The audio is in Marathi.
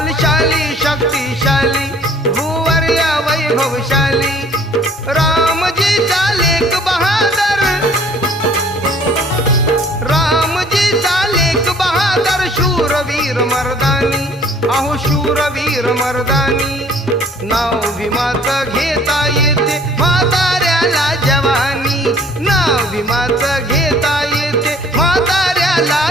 बलशाली शक्तिशाली भूवर्य वैभवशाली रामजीचा लेक बहादर, रामजीचा लेक बहादर शूरवीर मर्दानी, अहो शूरवीर मर्दानी. नाव भीमाचं घेता येते म्हाताऱ्याला जवानी, नाव भीमाचं घेता येते म्हाताऱ्याला